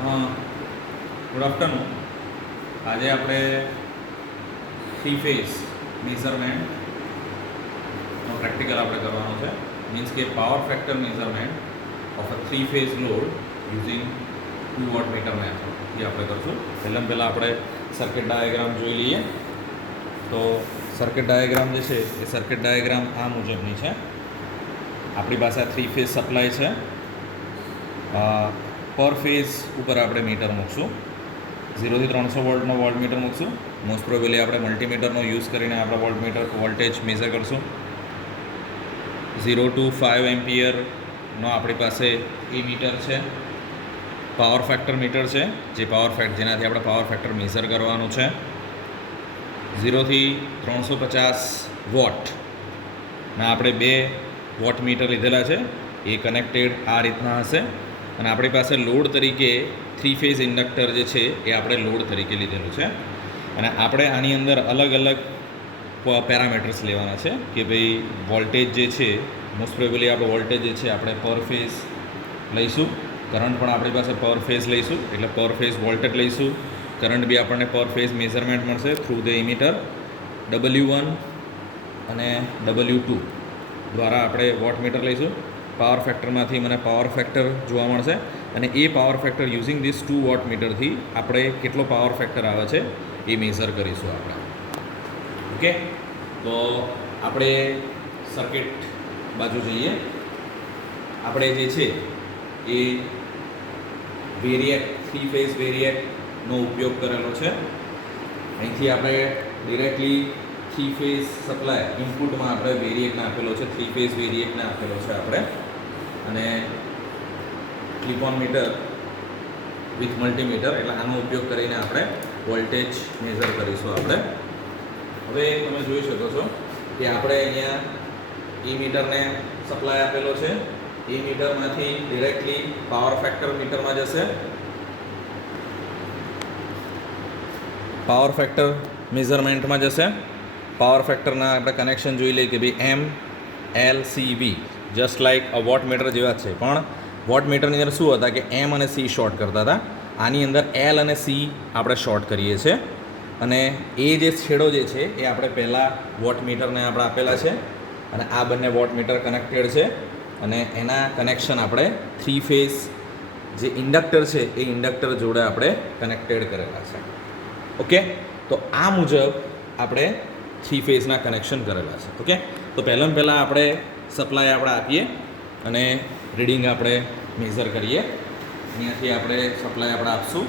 Good afternoon. આજે આપણે three phase મેઝરમેન્ટનો practical આપણે કરવાનો છે. મીન્સ કે power factor measurement of a three phase load using 2 watt meter method એ આપણે કરશું. પહેલાં આપણે સર્કિટ ડાયાગ્રામ જોઈ લઈએ. તો સર્કિટ ડાયાગ્રામ જે છે એ સર્કિટ ડાયાગ્રામ આ મુજબની છે. આપણી પાસે થ્રી ફેઝ સપ્લાય છે. પર ફેઝ ઉપર આપણે મીટર મૂકશું. 0 થી 300 વોલ્ટનો વોલ્ટમીટર મૂકશું. મોસ્ટ પ્રોબેબલી આપણે મલ્ટીમીટરનો યુઝ કરીને આપણે વોલ્ટેજ મેઝર કરશું. 0 to 5 એમ્પિયરનો આપણી પાસે એ મીટર છે. પાવર ફેક્ટર મીટર છે, જેનાથી આપણે પાવર ફેક્ટર મેઝર કરવાનું છે. 0 થી 350 વોટના આપણે 2 વોટ મીટર લીધેલા છે. એ કનેક્ટેડ આ રીતના હશે. અને આપણી પાસે લોડ તરીકે થ્રી ફેઝ ઇન્ડક્ટર જે છે એ આપણે લોડ તરીકે લીધેલું છે. અને આપણે આની અંદર અલગ અલગ પેરામીટર્સ લેવાના છે કે ભાઈ વોલ્ટેજ જે છે, મોસ્ટ પ્રોબેબલી આપણે વોલ્ટેજ જે છે આપણે પર ફેઝ લઈશું. કરંટ પણ આપણી પાસે પર ફેઝ લઈશું, એટલે પર ફેઝ વોલ્ટેજ લઈશું. કરંટ બી આપણને પર ફેઝ મેઝરમેન્ટ મળશે થ્રુ ધ ઇમીટર. W1 અને W2 દ્વારા આપણે વોટ મીટર લઈશું. પાવર ફેક્ટરમાંથી મને પાવર ફેક્ટર જોવા મળશે અને એ power factor using this 2 watt મીટરથી આપણે કેટલો પાવર ફેક્ટર આવે છે એ મેઝર કરીશું આપણે. ઓકે, તો આપણે સર્કિટ બાજુ જઈએ. આપણે જે છે એ વેરિએક થ્રી ફેઝ વેરિએકનો ઉપયોગ કરેલો છે. અહીંથી આપણે ડિરેક્ટલી થ્રી ફેઝ સપ્લાય ઇનપુટમાં આપણે વેરિએકને આપેલો છે, થ્રી ફેઝ વેરિએકને આપેલો છે આપણે. અને clip on meter with multimeter, એટલે આનો ઉપયોગ કરીને આપણે વોલ્ટેજ મેઝર કરીશું આપણે. હવે તમે જોઈ શકો છો કે આપણે અહીંયા એ મીટરને સપ્લાય આપેલો છે. એ મીટરમાંથી ડિરેક્ટલી પાવર ફેક્ટર મીટરમાં જશે. પાવર ફેક્ટર મેઝરમેન્ટમાં જશે. પાવર ફેક્ટરના આપણે કનેક્શન જોઈ લઈએ કે ભાઈ MLCV just like a watt meter જેવા જ છે. પણ વોટ મીટરની અંદર શું હતા કે M અને C શોર્ટ કરતા હતા. આની અંદર L અને C આપણે શોર્ટ કરીએ છીએ. અને એ જે છેડો જે છે એ આપણે પહેલાં વોટ મીટરને આપણે આપેલા છે અને આ બંને વોટ મીટર કનેક્ટેડ છે. અને એના કનેક્શન આપણે થ્રી ફેઝ જે ઇન્ડક્ટર છે એ ઇન્ડક્ટર જોડે આપણે કનેક્ટેડ કરેલા છે. ઓકે, તો આ મુજબ આપણે થ્રી ફેઝના કનેક્શન કરેલા છે. ઓકે, તો પહેલાં આપણે સપ્લાય આપણે આપીએ અને રીડિંગ આપણે મેઝર કરીએ. અહીંયાથી આપણે સપ્લાય આપણે આપશું.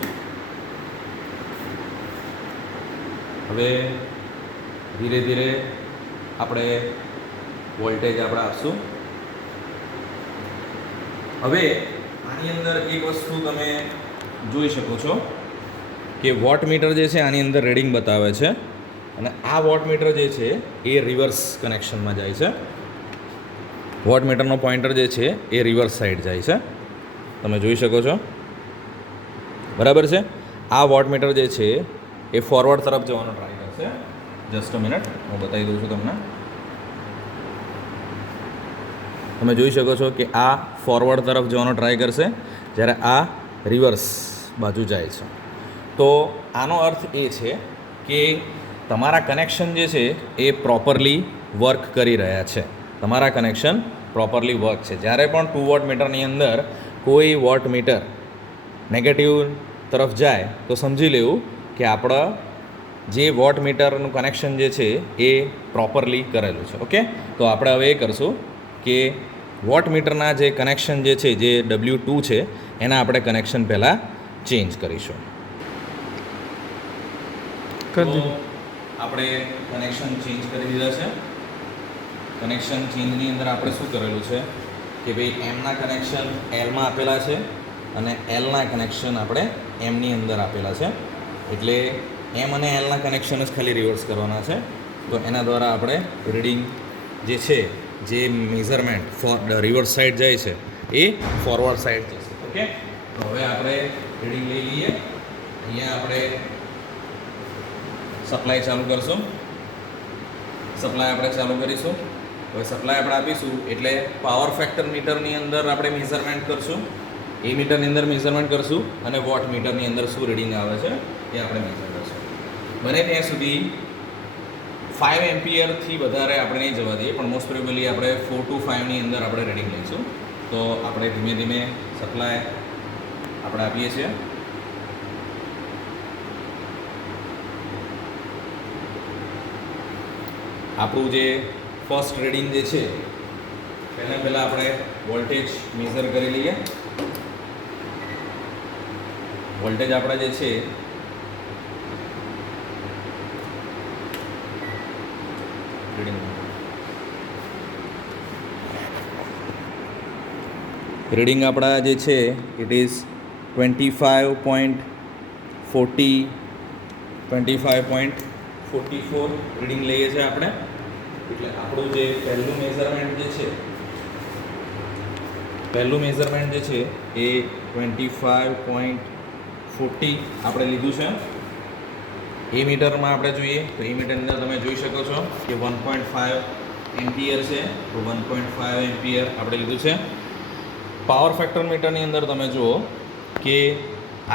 હવે ધીરે ધીરે આપણે વોલ્ટેજ આપણે આપશું. હવે આની અંદર એક વસ્તુ તમે જોઈ શકો છો કે વોટ મીટર જે છે આની અંદર રીડિંગ બતાવે છે અને આ વોટ મીટર જે છે એ રિવર્સ કનેક્શનમાં જાય છે. વોટ મીટરનો પોઇન્ટર જે છે એ રિવર્સ સાઈડ જાય છે, તમે જોઈ શકો છો. બરાબર છે. આ વોટ મીટર જે છે એ ફોરવર્ડ તરફ જવાનો ટ્રાય કરશે. જસ્ટ અ મિનિટ, હું બતાવી દઉં છું તમને. તમે જોઈ શકો છો કે આ ફોરવર્ડ તરફ જવાનો ટ્રાય કરશે, જ્યારે આ રિવર્સ બાજુ જાય છે. તો આનો અર્થ એ છે કે તમારા કનેક્શન જે છે એ પ્રોપરલી વર્ક કરી રહ્યા છે. તમારા કનેક્શન પ્રોપરલી વર્ક છે. જ્યારે પણ 2 વોટ મીટરની અંદર કોઈ વોટ મીટર નેગેટિવ તરફ જાય તો સમજી લેવું કે આપણા જે વોટ મીટરનું કનેક્શન જે છે એ પ્રોપરલી કરેલું છે. ઓકે, તો આપણે હવે એ કરશું કે વોટ મીટરના જે કનેક્શન જે છે જે W2 છે એના આપણે કનેક્શન પહેલાં ચેન્જ કરીશું. આપણે કનેક્શન ચેન્જ કરી દીધા છે. કનેક્શન ચેન્જની અંદર આપણે શું કરેલું છે કે ભાઈ એમના કનેક્શન એલમાં આપેલા છે અને એલના કનેક્શન આપણે એમની અંદર આપેલા છે. એટલે એમ અને એલના કનેક્શન જ ખાલી રિવર્સ કરવાના છે. તો એના દ્વારા આપણે રીડિંગ જે છે, જે મેઝરમેન્ટ રિવર્સ સાઈડ જાય છે એ ફોરવર્ડ સાઈડ જશે. ઓકે, તો હવે આપણે રીડિંગ લઈ લઈએ. અહીંયા આપણે સપ્લાય ચાલુ કરશું. સપ્લાય આપણે ચાલુ કરીશું. હવે સપ્લાય આપણે આપીશું એટલે પાવર ફેક્ટર મીટરની અંદર આપણે મેઝરમેન્ટ કરશું. એ મીટરની અંદર મેઝરમેન્ટ કરશું અને વોટ મીટરની અંદર શું રીડિંગ આવે છે એ આપણે મેઝર કરશું. બને ત્યાં સુધી 5 એમ્પિયરથી વધારે આપણે નહીં જવા દઈએ, પણ મોસ્ટ પ્રોબેબલી આપણે 4 to 5ની અંદર આપણે રીડિંગ લઈશું. તો આપણે ધીમે ધીમે સપ્લાય આપણે આપીએ છીએ. આપણું જે ફર્સ્ટ રીડિંગ જે છે પહેલાં આપણે વોલ્ટેજ મેઝર કરી લઈએ. વોલ્ટેજ આપણા જે છે રીડિંગ આપણા જે છે ઇટ ઇઝ 25.44 રીડિંગ લઈએ છીએ આપણે. એટલે આપણું જે પહેલું મેઝરમેન્ટ જે છે એ 25.40 આપણે લીધું છે. એ મીટરમાં આપણે જોઈએ તો એ મીટરની અંદર તમે જોઈ શકો છો કે 1.5 એમ્પિયર છે. તો 1.5 એમ્પિયર આપણે લીધું છે. પાવર ફેક્ટર મીટરની અંદર તમે જુઓ કે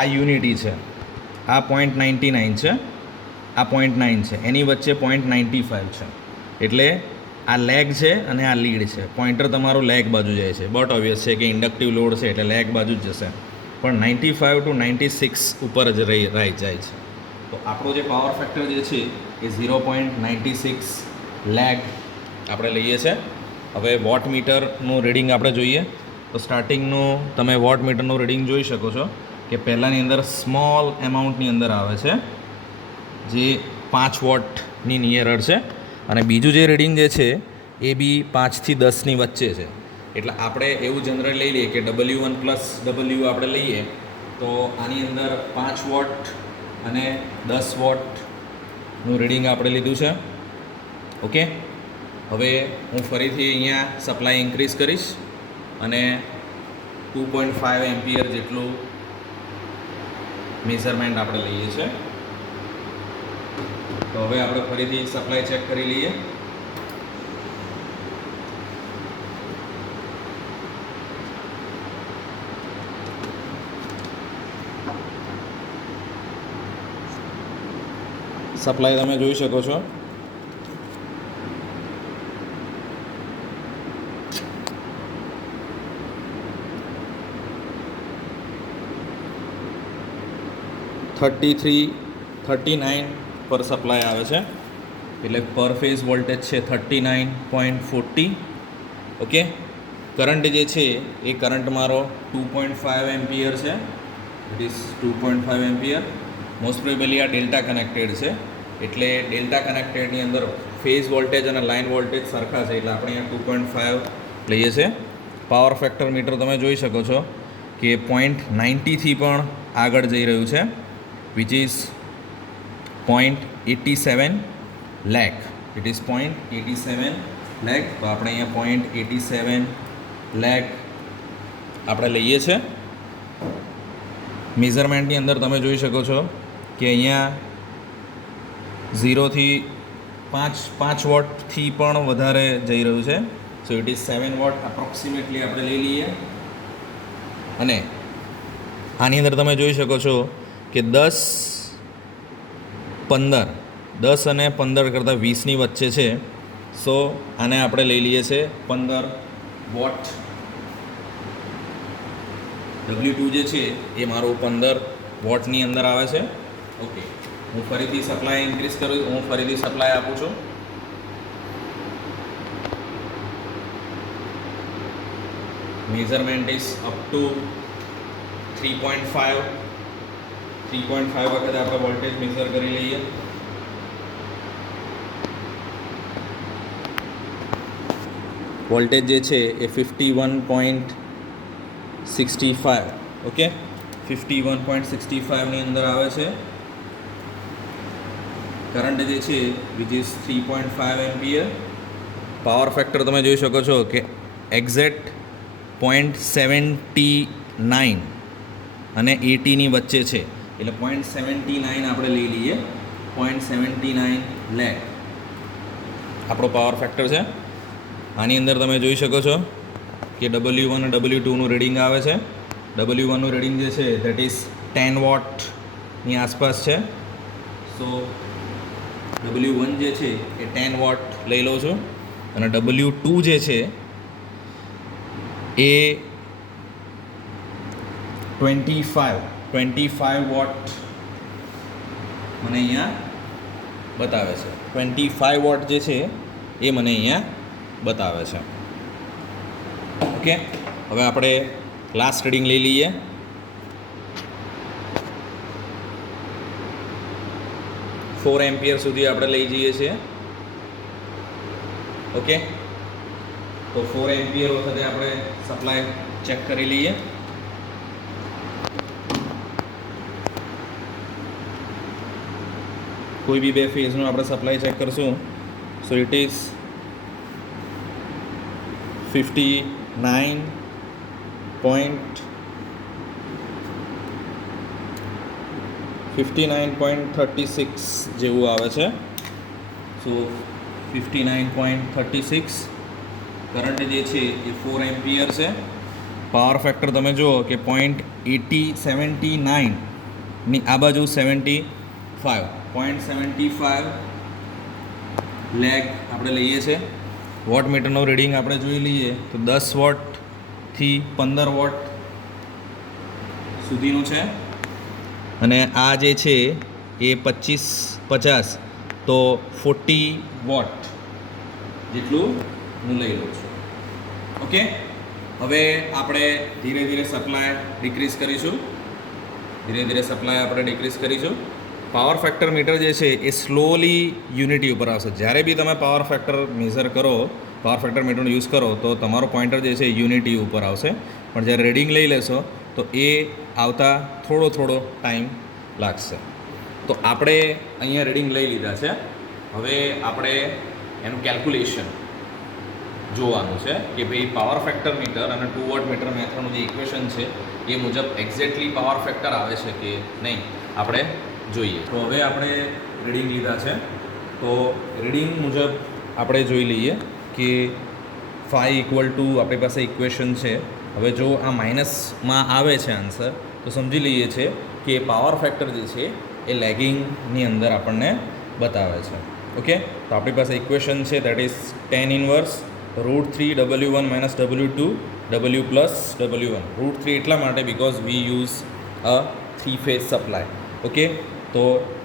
આ યુનિટી છે, આ 0.99 છે, આ 0.9 છે, એની વચ્ચે 0.95 છે. એટલે આ લેગ છે અને આ લીડ છે. પોઇન્ટર તમારું લેગ બાજુ જાય છે. બટ ઓબ્વિયસ છે કે ઇન્ડક્ટિવ લોડ છે એટલે લેગ બાજુ જ જશે, પણ 95 to 96 ઉપર જ રહી જાય છે. તો આપણો જે પાવર ફેક્ટર જે છે એ 0.96 લેગ આપણે લઈએ છીએ. હવે વોટ મીટરનું રીડિંગ આપણે જોઈએ તો સ્ટાર્ટિંગનું તમે વોટ મીટરનું રીડિંગ જોઈ શકો છો કે પહેલાંની અંદર સ્મોલ એમાઉન્ટની અંદર આવે છે જે 5 વોટની નિયર છે, અને બીજું જે રીડિંગ જે છે એ બી 5 થી 10ની વચ્ચે છે. એટલે આપણે એવું જનરલ લઈ લઈએ કે W1 પ્લસ W આપણે લઈએ તો આની અંદર 5 વોટ અને 10 વોટનું રીડિંગ આપણે લીધું છે. ઓકે, હવે હું ફરીથી અહીંયા સપ્લાય ઇન્ક્રીઝ કરીશ અને 2.5 એમ્પિયર જેટલું મેઝરમેન્ટ આપણે લઈએ છીએ. તો હવે આપણે ફરીથી સપ્લાય ચેક કરી લઈએ. સપ્લાય તમે જોઈ શકો છો. $39 પર સપ્લાય આવે છે. એટલે પર ફેઝ વોલ્ટેજ છે 39.40. ઓકે, કરંટ જે છે એ કરંટ મારો 2.5 એમ્પિયર છે. It is 2.5 ampere. Most probably આ ડેલ્ટા કનેક્ટેડ છે, એટલે ડેલ્ટા કનેક્ટેડની અંદર ફેઝ વોલ્ટેજ અને લાઇન વોલ્ટેજ સરખા છે, એટલે આપણે અહીંયા 2.5 લઈએ છીએ. પાવર ફેક્ટર મીટર તમે જોઈ શકો છો કે 0.90થી પણ આગળ જઈ રહ્યું છે, which is 0.87 lakh. It is 0.87 lakh. તો આપણે અહીંયા 0.87 lakh આપણે લઈએ છીએ. મેઝરમેન્ટની અંદર તમે જોઈ શકો છો કે અહીંયા 0થી 5 વોટથી પણ વધારે જઈ રહ્યું છે. So it is 7 watt approximately આપણે લઈ લઈએ. અને આની અંદર તમે જોઈ શકો છો કે 10 અને 15 કરતાં 20ની વચ્ચે છે. સો આને આપણે લઈ લઈએ છીએ 15 વોટ. W2 જે છે એ મારું 15 વોટની અંદર આવે છે. ઓકે, હું ફરીથી સપ્લાય ઇન્ક્રીઝ કરું, હું ફરીથી સપ્લાય આપું છું. મેઝરમેન્ટ ઇઝ અપ ટુ 3.5 વખતે આપણે વોલ્ટેજ મેઝર કરી લઈએ. વોલ્ટેજ જે છે એ 51.65. ઓકે, 51.65ની અંદર આવે છે. કરંટ જે છે which is 3.5 ampere. Power factor તમે જોઈ શકો છો કે એક્ઝેક્ટ 0.79 અને 80ની વચ્ચે છે, એટલે 0.79 આપણે લઈ લઈએ. 0.79 લેખ આપણો પાવર ફેક્ટર છે. આની અંદર તમે જોઈ શકો છો કે W1 અને W2નું રીડિંગ આવે છે. W1નું રીડિંગ જે છે દેટ ઇઝ 10 વોટની આસપાસ છે. સો W1 જે છે એ 10 વોટ લઈ લઉં છું અને W2 જે છે એ 25 વોટ મને અહીંયા બતાવે છે. 25 વોટ જે છે એ મને અહીંયા બતાવે છે. ઓકે, હવે આપણે લાસ્ટ રીડિંગ લઈ લઈએ. ફોર એમ્પિયર સુધી આપણે લઈ જઈએ છીએ. ઓકે, તો 4 એમ્પિયર વખતે આપણે સપ્લાય ચેક કરી લઈએ. કોઈ બી બે ફેઝનું આપણે સપ્લાય ચેક કરશું. સો ઇટ ઇઝ 59.36 જેવું આવે છે. સો 59.36 કરંટ જે છે એ 4 એમ્પિયર છે. પાવર ફેક્ટર તમે જુઓ કે 0.79 ની આ બાજુ 0.75 લેગ આપણે લઈએ છીએ. વોટ મીટરનું રીડિંગ આપણે જોઈ લઈએ તો 10 વોટથી 15 વોટ સુધીનું છે અને આ જે છે એ 50 તો 40 વોટ જેટલું હું લઈ લઉં છું. ઓકે, હવે આપણે ધીરે ધીરે સપ્લાય ડિક્રીઝ કરીશું. પાવર ફેક્ટર મીટર જે છે એ સ્લોલી યુનિટી ઉપર આવશે. જ્યારે બી તમે પાવર ફેક્ટર મેઝર કરો, પાવર ફેક્ટર મીટરનો યુઝ કરો તો તમારો પોઈન્ટર જે છે યુનિટી ઉપર આવશે. પણ જ્યારે રીડિંગ લઈ લેશો તો એ આવતા થોડો ટાઈમ લાગશે. તો આપણે અહીંયા રીડિંગ લઈ લીધા છે. હવે આપણે એનું કેલ્ક્યુલેશન જોવાનું છે કે ભાઈ પાવર ફેક્ટર મીટર અને 2 વોટ મીટર મેથડનું જે ઇક્વેશન છે એ મુજબ એક્ઝેક્ટલી પાવર ફેક્ટર આવે છે કે નહીં આપણે જોઈએ. તો હવે આપણે રીડિંગ લીધા છે. તો રીડિંગ મુજબ આપણે જોઈ લઈએ કે phi આપણી પાસે ઇક્વેશન છે. હવે જો આ માઇનસમાં આવે છે આન્સર તો સમજી લઈએ છીએ કે પાવર ફેક્ટર જે છે એ લેગિંગની અંદર આપણને બતાવે છે. ઓકે, તો આપણી પાસે ઇક્વેશન છે that is tan inverse √3 W1 - W2 W plus W1. √3 એટલા માટે because we use a 3 phase supply. Okay, તો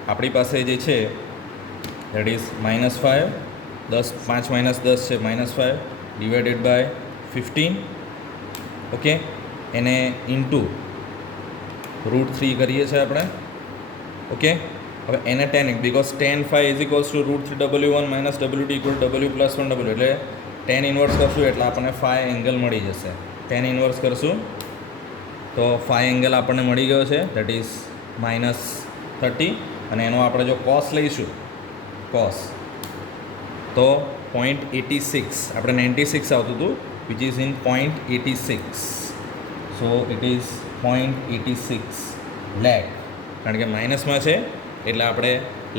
આપણી પાસે જે છે દેટ ઇઝ -5 5 - 10 છે -5 ડિવાઇડેડ બાય 15. ઓકે, એને ઇન્ટુ √3 કરીએ છીએ આપણે. ઓકે, હવે એને tan because tan phi is equals to √3 W1 - W2 equal W plus 1 W. એટલે tan ઇન્વર્સ કરશું એટલે આપણને phi એંગલ મળી જશે. tan ઇન્વર્સ કરશું તો phi એંગલ આપણને મળી ગયો છે દેટ ઇઝ -30 અને એનો આપણે જો cos લઈશું cos તો 0.86 આપણે 96 આવતું હતું which is in 0.86. So it is 0.86 lag. કારણ કે માઇનસમાં છે એટલે આપણે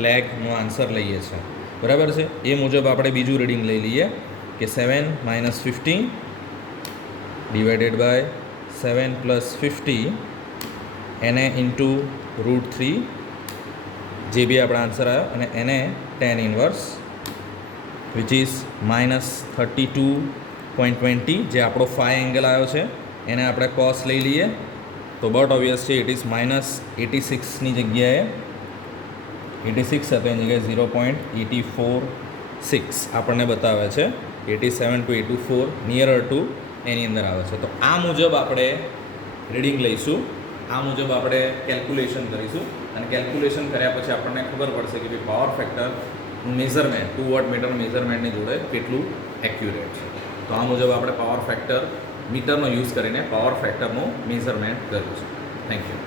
લેગનો આન્સર લઈએ છીએ. બરાબર છે. એ મુજબ આપણે બીજું રીડિંગ લઈ લઈએ કે 7 - 15 ડિવાઇડેડ બાય 7 + 50 એને ઇન્ટુ √3 જે બી આપણો આન્સર આવ્યો અને એને tan ઇન્વર્સ વિચ ઇઝ -32.20 જે આપણો phi એંગલ આવ્યો છે એને આપણે cos લઈ લઈએ તો બટ ઓબ્વિયસ છે ઇટ ઇઝ -86ની જગ્યાએ 86 હતો એની જગ્યાએ 0.846 આપણને બતાવે છે. 87 to 84 નિયરર ટુ એની અંદર આવે છે. તો આ મુજબ આપણે રીડિંગ લઈશું, આ મુજબ આપણે કેલ્ક્યુલેશન કરીશું અને કેલ્ક્યુલેશન કર્યા પછી આપણને ખબર પડશે કે ભાઈ power factor measurement 2 watt meter મેઝરમેન્ટની જોડે કેટલું એક્યુરેટ છે. તો આ મુજબ આપણે પાવર ફેક્ટર મીટરનો યુઝ કરીને પાવર ફેક્ટરનું મેઝરમેન્ટ કર્યું છે. Thank you.